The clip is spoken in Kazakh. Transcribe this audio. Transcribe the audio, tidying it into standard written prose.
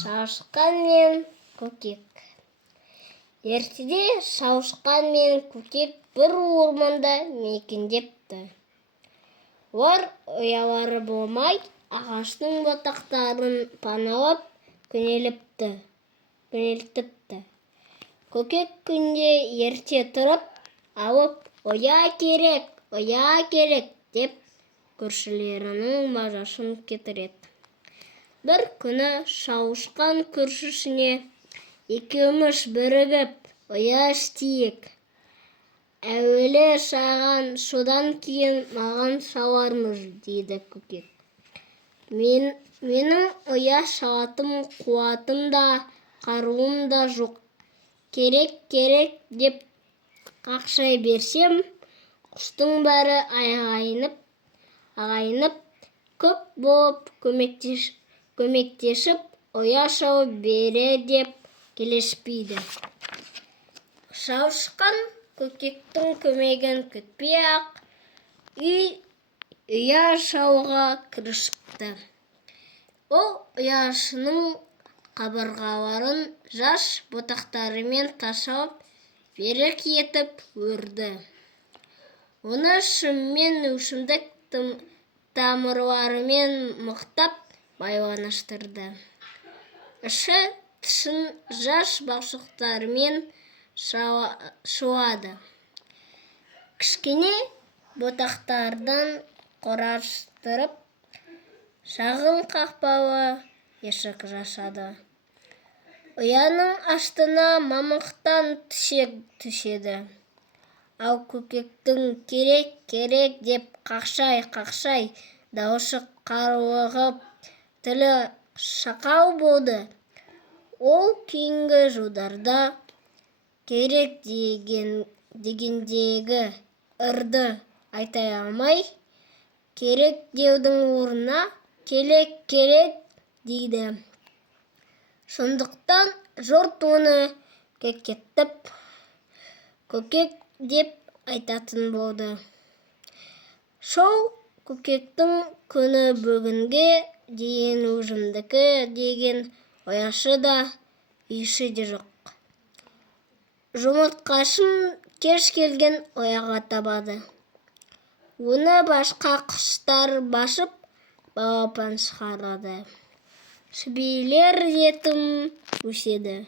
Шауышқан мен көкек. Ертеде шауышқан мен көкек бір орманда мекендепті. Олар ұялары болмай, ағаштың бұтақтарын паналап күнелтіпті. Көкек күнде ерте тұрып, алып, «Оя керек, деп көршілерінің мазасын кетіреді. Бір күні шауышқан көршісіне «Екеуміз бірігіп, оя істейік. Әуелі саған, содан кейін маған салармыз», дейді көкек. «Менің оя салатын қуатым да, қаруым да жоқ. Керек, деп қақшай берсем, құстың бәрі ағайынып, көп болып көмектесіп, оя салып бере деп келіспейді». Шауышқан көкектің көмегін күтпей-ақ ұя салуға кірісіпті. Ол ұясының қабырғаларын жас бұтақтарымен тасалап, берік етіп өрді. Оны шыммен өсімдік тамырларымен мықтап байланыстырды. Іші-тысын жас балшықтармен сылады. Кішкене бұтақтардан құрастырып, шағын қақпалы есік жасады. Ұяның астына мамықтан түседі. Ал көкектің «Керек» деп қақшай дауысы қарлығып, тілі шақау болды. Ол кейінгі жылдарда «керек» дегендегі ырды айта алмай, «керек» деудің орнына «керек» дейді. Сондықтан жұрт оны кекетіп, «көкек» деп айтатын болды. Сол көкектің күні бүгінге дейін өзімдікі деген оясы да, иісі де жоқ. Жұмыртқасын кез келген ояға табады. Оны басқа құстар басып, балапан шығарады. Сібейлер етім өседі.